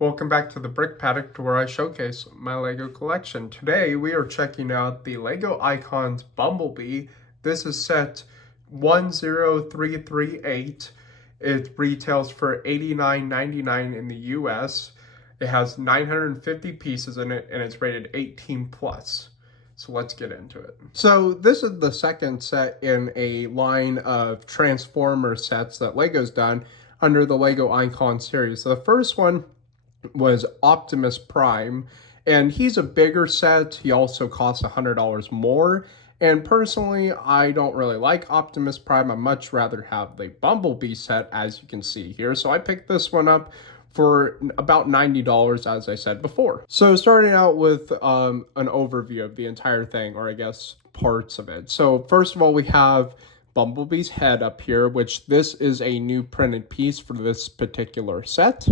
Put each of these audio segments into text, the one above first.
Welcome back to the Brick Paddock, where I showcase my LEGO collection. Today we are checking out the LEGO Icons Bumblebee. This is set 10338. It retails for $89.99 in the US. It has 950 pieces in it and it's rated 18 plus. So let's get into it. So this is the second set in a line of Transformers sets that LEGO's done under the LEGO Icon series. So the first one was Optimus Prime, and he's a bigger set. He also costs $100 more. And personally, I don't really like Optimus Prime. I'd much rather have the Bumblebee set, as you can see here. So I picked this one up for about $90, as I said before. So starting out with an overview of the entire thing, or I guess parts of it. So first of all, we have Bumblebee's head up here, which this is a new printed piece for this particular set.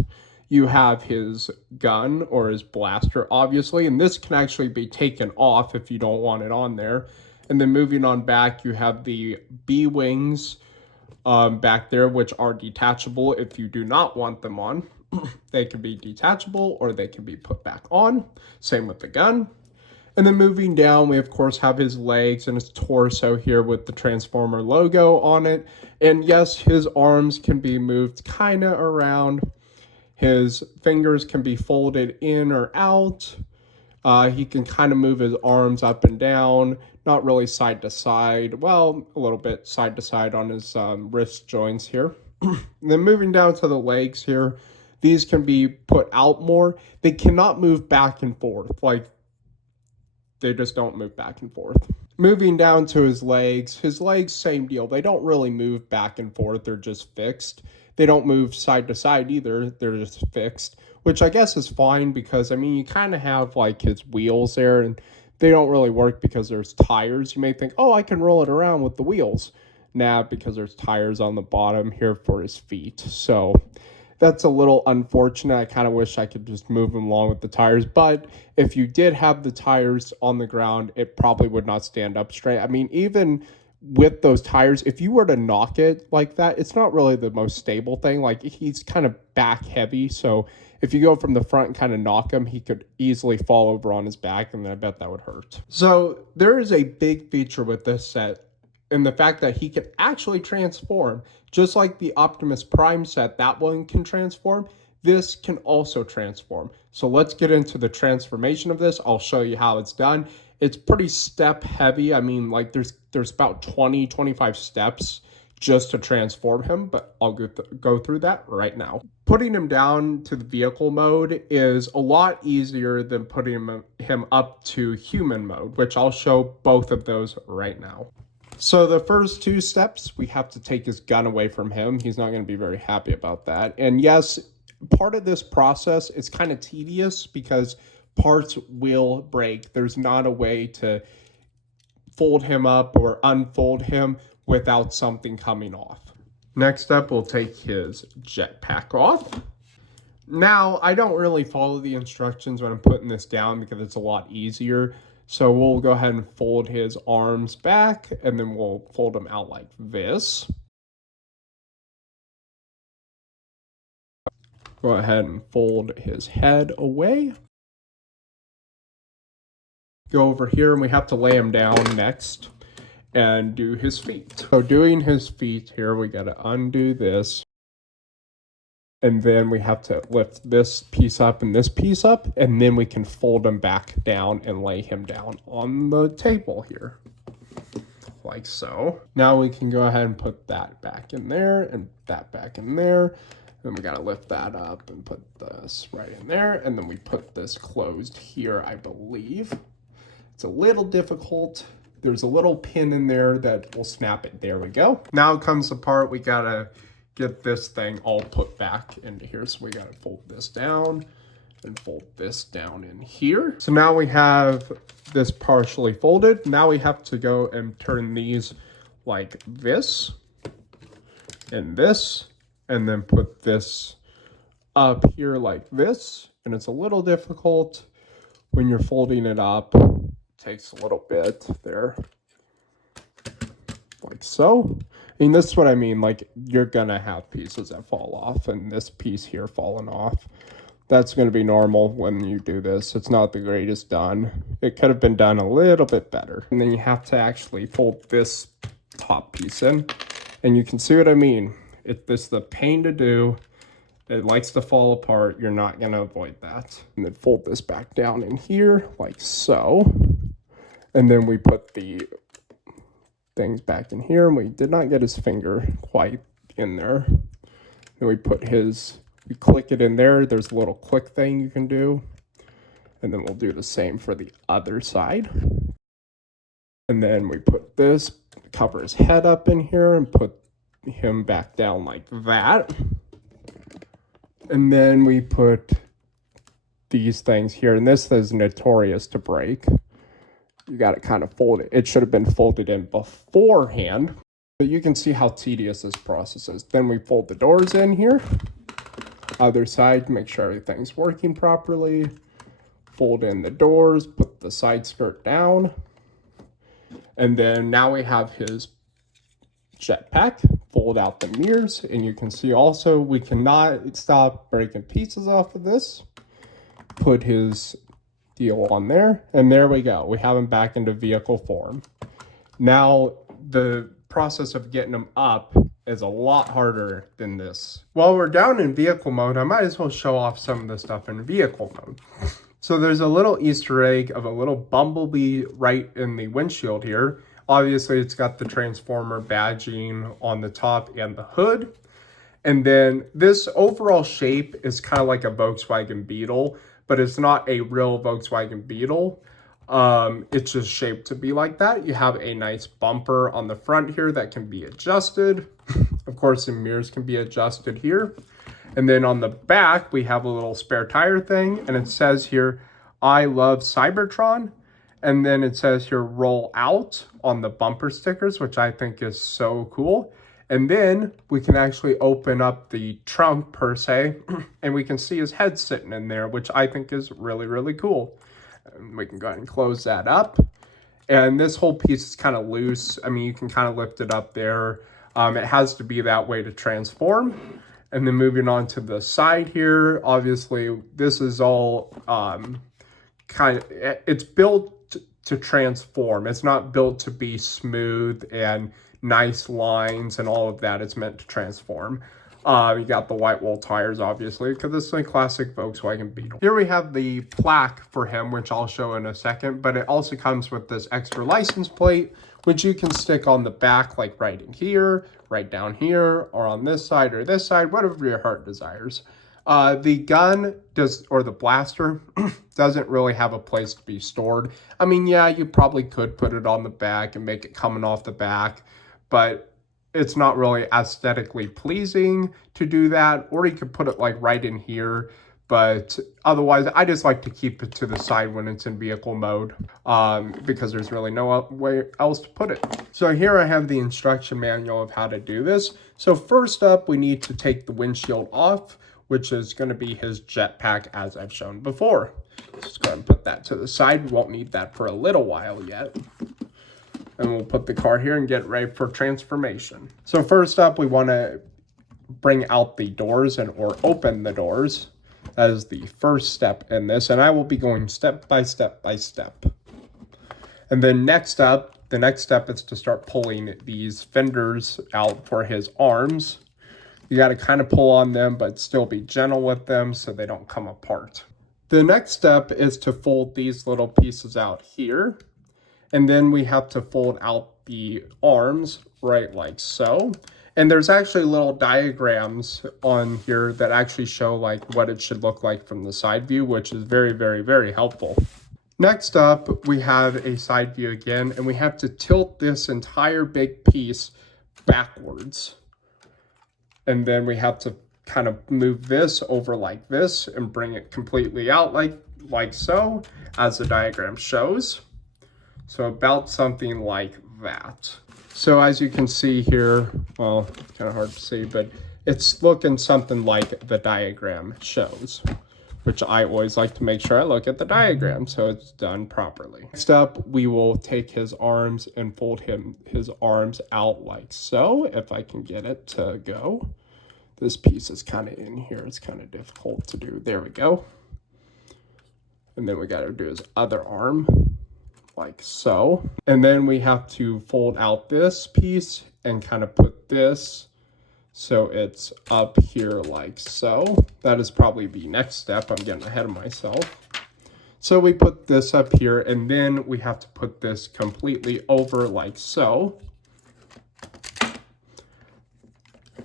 You have his gun or his blaster, obviously, and this can actually be taken off if you don't want it on there. And then moving on back, you have the bee wings back there, which are detachable if you do not want them on. They can be detachable or they can be put back on. Same with the gun. And then moving down, we of course have his legs and his torso here with the Transformer logo on it. And yes, his arms can be moved kind of around. His fingers can be folded in or out. He can kind of move his arms up and down, not really side to side. Well, a little bit side to side on his wrist joints here. Then moving down to the legs here, these can be put out more. They cannot move back and forth. Like, they just don't move back and forth. Moving down to his legs, same deal. They don't really move back and forth. They're just fixed. They don't move side to side either. They're just fixed, which I guess is fine because, I mean, you kind of have like his wheels there and they don't really work because there's tires. You may think, oh, I can roll it around with the wheels. Nah, because there's tires on the bottom here for his feet. So that's a little unfortunate. I kind of wish I could just move him along with the tires. But if you did have the tires on the ground, it probably would not stand up straight. I mean, even with those tires, if you were to knock it like that, it's not really the most stable thing. Like, he's kind of back heavy. So if you go from the front and kind of knock him, he could easily fall over on his back. And I bet that would hurt. So there is a big feature with this set and the fact that he can actually transform. Just like the Optimus Prime set, that one can transform. This can also transform. So let's get into the transformation of this. I'll show you how it's done. It's pretty step heavy. I mean, like there's about 25 steps just to transform him, but I'll go through that right now. Putting him down to the vehicle mode is a lot easier than putting him up to human mode, which I'll show both of those right now. So the first two steps, we have to take his gun away from him. He's not going to be very happy about that. And yes, part of this process is kind of tedious because parts will break. There's not a way to fold him up or unfold him without something coming off. Next up, we'll take his jetpack off. Now, I don't really follow the instructions when I'm putting this down because it's a lot easier. So we'll go ahead and fold his arms back, and then we'll fold them out like this. Go ahead and fold his head away. Go over here, and we have to lay him down next and do his feet. So doing his feet here, we got to undo this. And then we have to lift this piece up and this piece up, and then we can fold him back down and lay him down on the table here, like so. Now we can go ahead and put that back in there and that back in there. Then we gotta lift that up and put this right in there, and then we put this closed here, I believe. It's a little difficult. There's a little pin in there that will snap it. There we go. Now comes the part we gotta get this thing all put back into here. So we got to fold this down and fold this down in here. So now we have this partially folded. Now we have to go and turn these like this and this, and then put this up here like this. And it's a little difficult when you're folding it up. It takes a little bit there, like so. I mean, this is what I mean, like, you're gonna have pieces that fall off, and this piece here falling off. That's going to be normal when you do this. It's not the greatest done. It could have been done a little bit better. And then you have to actually fold this top piece in. And you can see what I mean. This is a pain to do. It likes to fall apart. You're not going to avoid that. And then fold this back down in here like so. And then we put the things back in here. And we did not get his finger quite in there. Then we put his... You click it in there, there's a little click thing you can do. And then we'll do the same for the other side. And then we put this, cover his head up in here and put him back down like that. And then we put these things here, and this is notorious to break. You got to kind of fold it. It should have been folded in beforehand. But you can see how tedious this process is. Then we fold the doors in here. Other side, make sure everything's working properly. Fold in the doors, put the side skirt down. And then now we have his jetpack. Fold out the mirrors, and you can see also we cannot stop breaking pieces off of this. Put his deal on there, and there we go. We have him back into vehicle form. Now the process of getting him up is a lot harder than this. While we're down in vehicle mode, I might as well show off some of the stuff in vehicle mode. So there's a little Easter egg of a little Bumblebee right in the windshield here. Obviously, it's got the Transformer badging on the top and the hood. And then this overall shape is kind of like a Volkswagen Beetle, but it's not a real Volkswagen Beetle. It's just shaped to be like that. You have a nice bumper on the front here that can be adjusted. Of course, the mirrors can be adjusted here. And then on the back, we have a little spare tire thing. And it says here, I love Cybertron. And then it says here, roll out on the bumper stickers, which I think is so cool. And then we can actually open up the trunk per se, and we can see his head sitting in there, which I think is really, really cool. And we can go ahead and close that up. And this whole piece is kind of loose. I mean, you can kind of lift it up there. It has to be that way to transform. And then moving on to the side here, obviously this is all it's built to transform. It's not built to be smooth and nice lines and all of that. It's meant to transform. You got the white wall tires, obviously, because this is a classic Volkswagen Beetle. Here we have the plaque for him, which I'll show in a second, but it also comes with this extra license plate, which you can stick on the back, like right in here, right down here, or on this side or this side, whatever your heart desires. The gun or the blaster doesn't really have a place to be stored. I mean, yeah, you probably could put it on the back and make it coming off the back, but it's not really aesthetically pleasing to do that. Or you could put it like right in here, but otherwise I just like to keep it to the side when it's in vehicle mode, because there's really no way else to put it. So here I have the instruction manual of how to do this. So first up, we need to take the windshield off, which is going to be his jetpack as I've shown before. Just go ahead and put that to the side. We won't need that for a little while yet. And we'll put the car here and get ready for transformation. So first up, we want to bring out the doors or open the doors. That is the first step in this. And I will be going step by step by step. And then the next step is to start pulling these fenders out for his arms. You got to kind of pull on them, but still be gentle with them so they don't come apart. The next step is to fold these little pieces out here. And then we have to fold out the arms right like so. And there's actually little diagrams on here that actually show like what it should look like from the side view, which is very, very, very helpful. Next up, we have a side view again, and we have to tilt this entire big piece backwards. And then we have to kind of move this over like this and bring it completely out like so, as the diagram shows. So about something like that. So as you can see here, well, it's kind of hard to see, but it's looking something like the diagram shows, which I always like to make sure I look at the diagram so it's done properly. Next up, we will take his arms and fold his arms out like so, if I can get it to go. This piece is kind of in here. It's kind of difficult to do. There we go. And then we got to do his other arm, like so. And then we have to fold out this piece and kind of put this so it's up here like so. That is probably the next step. I'm getting ahead of myself. So we put this up here, and then we have to put this completely over like so.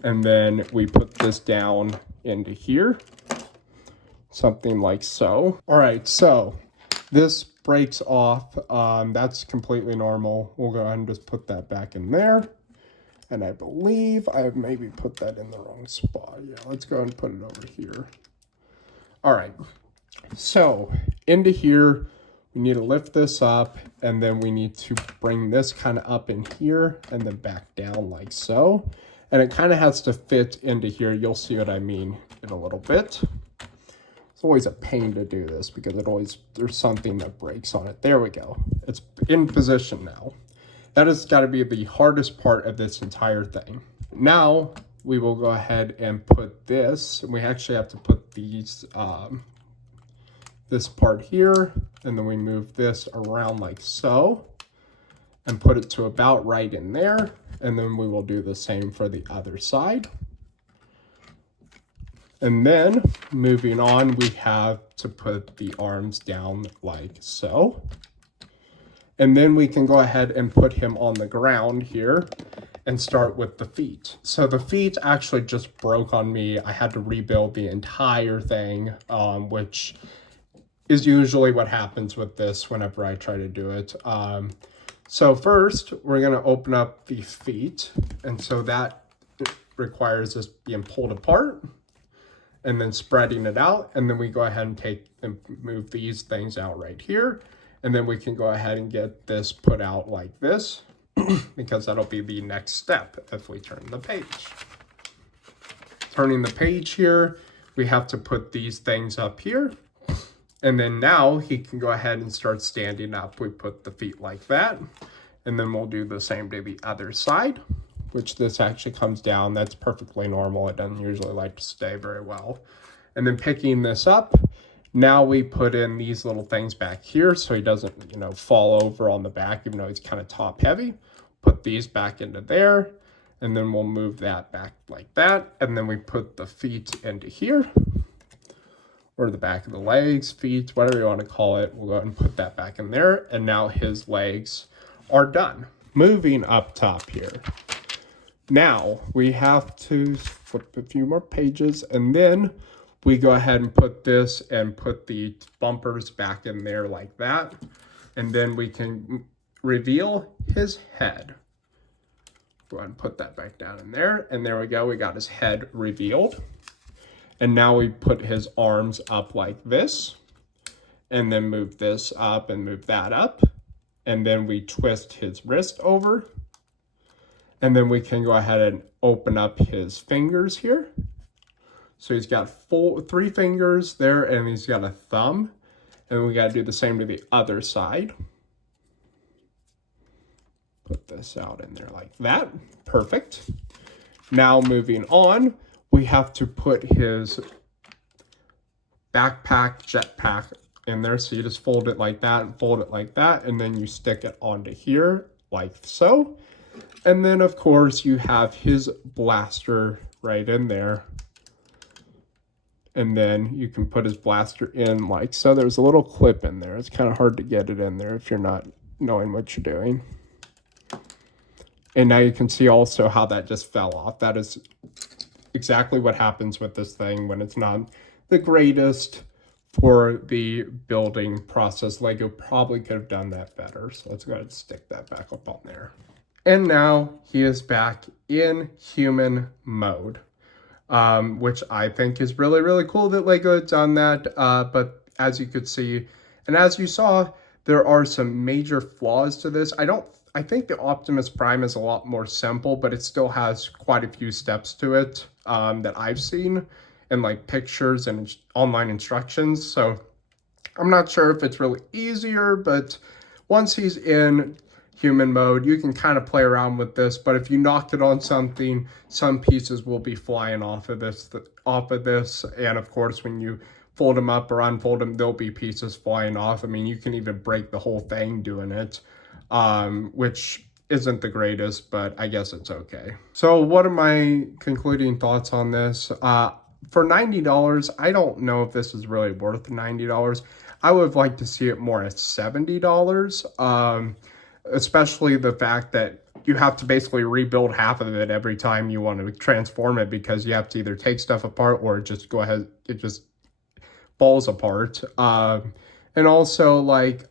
And then we put this down into here, something like so. All right, so this breaks off. That's completely normal. We'll go ahead and just put that back in there. And I believe I have maybe put that in the wrong spot. Yeah, let's go ahead and put it over here. All right, so into here, we need to lift this up, and then we need to bring this kind of up in here and then back down like so. And it kind of has to fit into here. You'll see what I mean in a little bit. It's always a pain to do this because there's something that breaks on it. There we go. It's in position now. That has got to be the hardest part of this entire thing. Now we will go ahead and put this, and we actually have to put these, this part here, and then we move this around like so, and put it to about right in there, and then we will do the same for the other side. And then moving on, we have to put the arms down like so. And then we can go ahead and put him on the ground here and start with the feet. So the feet actually just broke on me. I had to rebuild the entire thing, which is usually what happens with this whenever I try to do it. So first, we're going to open up the feet. And so that requires this being pulled apart and then spreading it out. And then we go ahead and take and move these things out right here. And then we can go ahead and get this put out like this because that'll be the next step if we turn the page. Turning the page here, we have to put these things up here. And then now he can go ahead and start standing up. We put the feet like that. And then we'll do the same to the other side, which this actually comes down. That's perfectly normal. It doesn't usually like to stay very well. And then picking this up, now we put in these little things back here so he doesn't, fall over on the back, even though he's kind of top heavy. Put these back into there, and then we'll move that back like that. And then we put the feet into here, or the back of the legs, feet, whatever you want to call it. We'll go ahead and put that back in there. And now his legs are done. Moving up top here. Now we have to flip a few more pages, and then we go ahead and put this and put the bumpers back in there like that. And then we can reveal his head. Go ahead and put that back down in there. And there we go. We got his head revealed. And now we put his arms up like this. And then move this up and move that up. And then we twist his wrist over. And then we can go ahead and open up his fingers here. So he's got 3 fingers there, and he's got a thumb. And we got to do the same to the other side. Put this out in there like that. Perfect. Now moving on, we have to put his backpack, jetpack in there. So you just fold it like that and fold it like that. And then you stick it onto here like so. And then, of course, you have his blaster right in there. And then you can put his blaster in like so. There's a little clip in there. It's kind of hard to get it in there if you're not knowing what you're doing. And now you can see also how that just fell off. That is exactly what happens with this thing when it's not the greatest for the building process. Lego probably could have done that better. So let's go ahead and stick that back up on there. And now he is back in human mode. Which I think is really, really cool that Lego had done that. But as you could see, and as you saw, there are some major flaws to this. I think the Optimus Prime is a lot more simple, but it still has quite a few steps to it that I've seen in like pictures and online instructions. So I'm not sure if it's really easier, but once he's in, human mode. You can kind of play around with this, but if you knocked it on something, some pieces will be flying off of this. And of course, when you fold them up or unfold them, there'll be pieces flying off. I mean, you can even break the whole thing doing it, which isn't the greatest, but I guess it's okay. So what are my concluding thoughts on this? For $90, I don't know if this is really worth $90. I would like to see it more at $70, especially the fact that you have to basically rebuild half of it every time you want to transform it, because you have to either take stuff apart or just go ahead, it just falls apart. And also, like,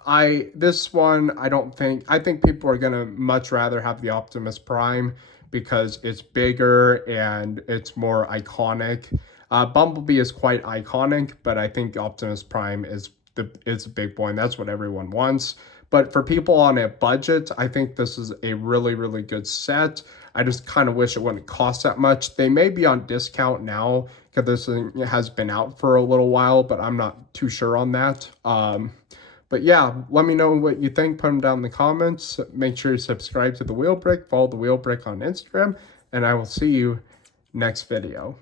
this one, I think people are gonna much rather have the Optimus Prime because it's bigger and it's more iconic. Bumblebee is quite iconic, but I think Optimus Prime is a big boy, and that's what everyone wants. But for people on a budget, I think this is a really, really good set. I just kind of wish it wouldn't cost that much. They may be on discount now because this thing has been out for a little while, but I'm not too sure on that. But yeah, let me know what you think. Put them down in the comments. Make sure you subscribe to The Wheel Brick. Follow The Wheel Brick on Instagram. And I will see you next video.